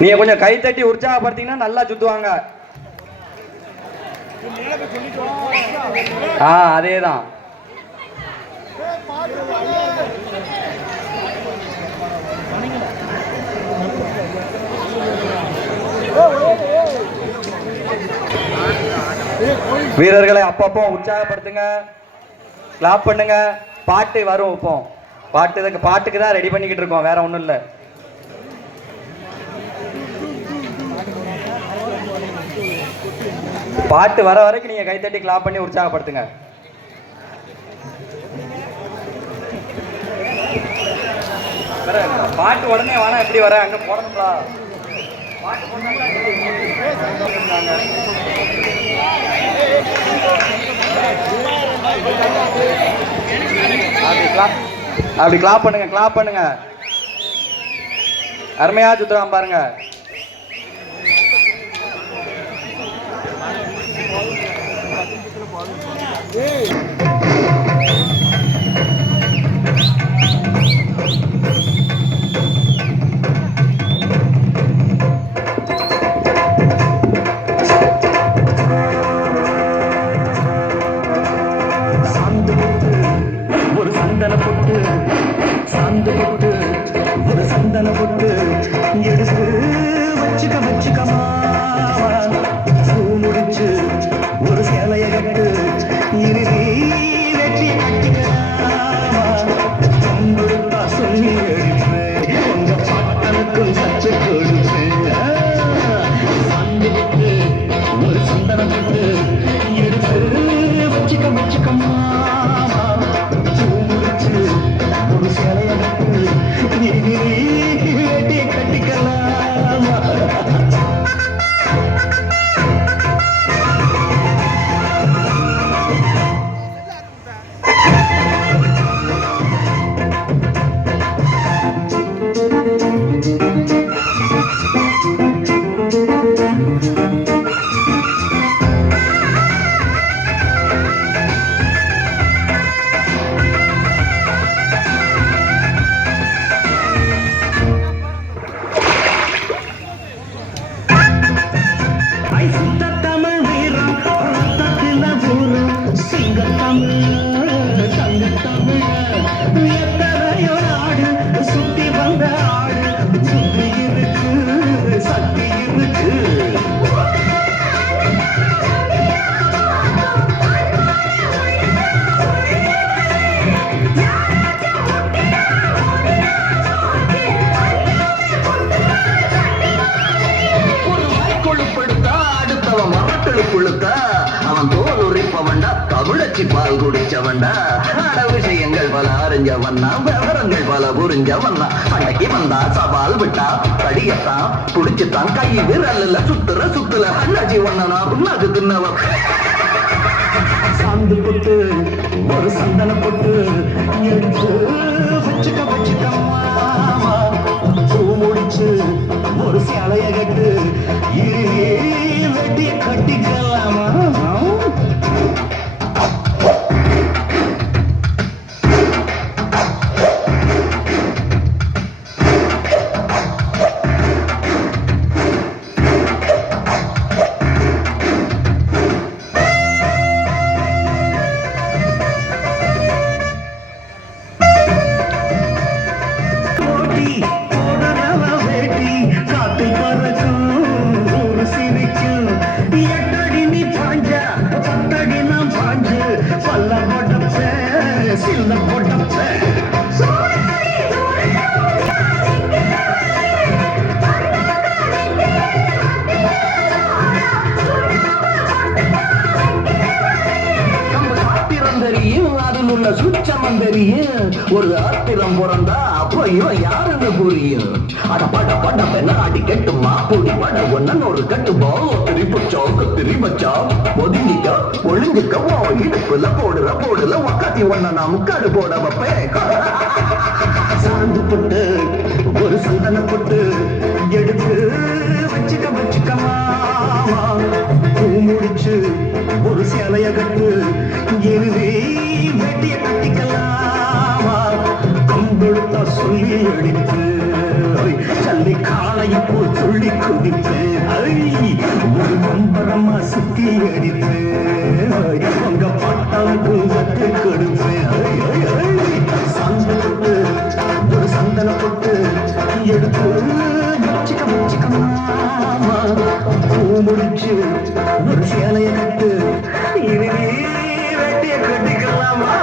நீங்க கொஞ்சம் கை தட்டி உற்சாகப்படுத்தீங்கன்னா நல்லா சுத்துவாங்க. அதேதான். வீரர்களை அப்பப்போ உற்சாகப்படுத்துங்க, கிளாப் பண்ணுங்க. பாட்டு வரும். இப்போ பாட்டுக்கு தான் ரெடி பண்ணிக்கிட்டு இருக்கோம், வேற ஒன்றும் இல்லை. பாட்டு வர வரைக்கும் நீங்க கைத்தட்டி கிளாப் பண்ணி உற்சாகப்படுத்துங்க. பாட்டு உடனே வேணா எப்படி வர அங்க போடணுங்களா? பாட்டு அப்படி கிளாப் பண்ணுங்க. அருமையா சுத்துறான் பாருங்க. அவன் தோல் உரிப்பவன்டா, தமிழச்சி பால் குடிச்சவன்டா, விஷயங்கள் பல அறிஞ்சவன்னா, விவரங்கள் பல புரிஞ்சவன்னா, அன்னைக்கு வந்தா சவால் விட்டா கடியத்தான் குடிச்சுத்தான் கை விரல்ல சுத்துல அண்ணாச்சி ஒன்னா புண்ணாக்கு தின்னவன். சாந்து போட்டு ஒரு சந்தன போட்டு எடுத்து வச்சுக்க பூ முடிச்சு ஒரு சேலைய கட்டு வெட்டி கட்டிக்கலாமா? ஒரு ஆத்திரம் பிறந்தா அப்ப இவன் யாருன்னு புரியும். அட பட பட பெண்ணாடி கெட்டுமா பொடி பட ஒன்னு ஒரு கட்டுமா திரி பச்சா ஒதுங்கிக்க ஒழுங்குக்க இடுப்புல போடுல உக்காத்தி ஒன்ன நான் முக்காடு போட வைப்பேன். சாந்து போட்டு ஒரு சந்தன போட்டு எடுத்து வச்சுக்கமா பூ முடிச்சு ஒரு சேலைய கட்டு இறுதி வெட்டிய கட்டிக்கலாம். கம்பெடுத்தா சொல்லி அடித்து பள்ளி காளையை போல் துள்ளி குதிப்பேன் ஒரு பம்பரமா சுத்தி அடிப்பேன் உங்க பாட்டாவுக்கு வத்து கொடுப்பேன் சந்தனப்பட்டு ஒரு சந்தனப்பட்டு எடுத்து பூ முடிச்சு ஒரு சேலைய கட்டு இனி வெட்டிய கட்டிக்கலாமா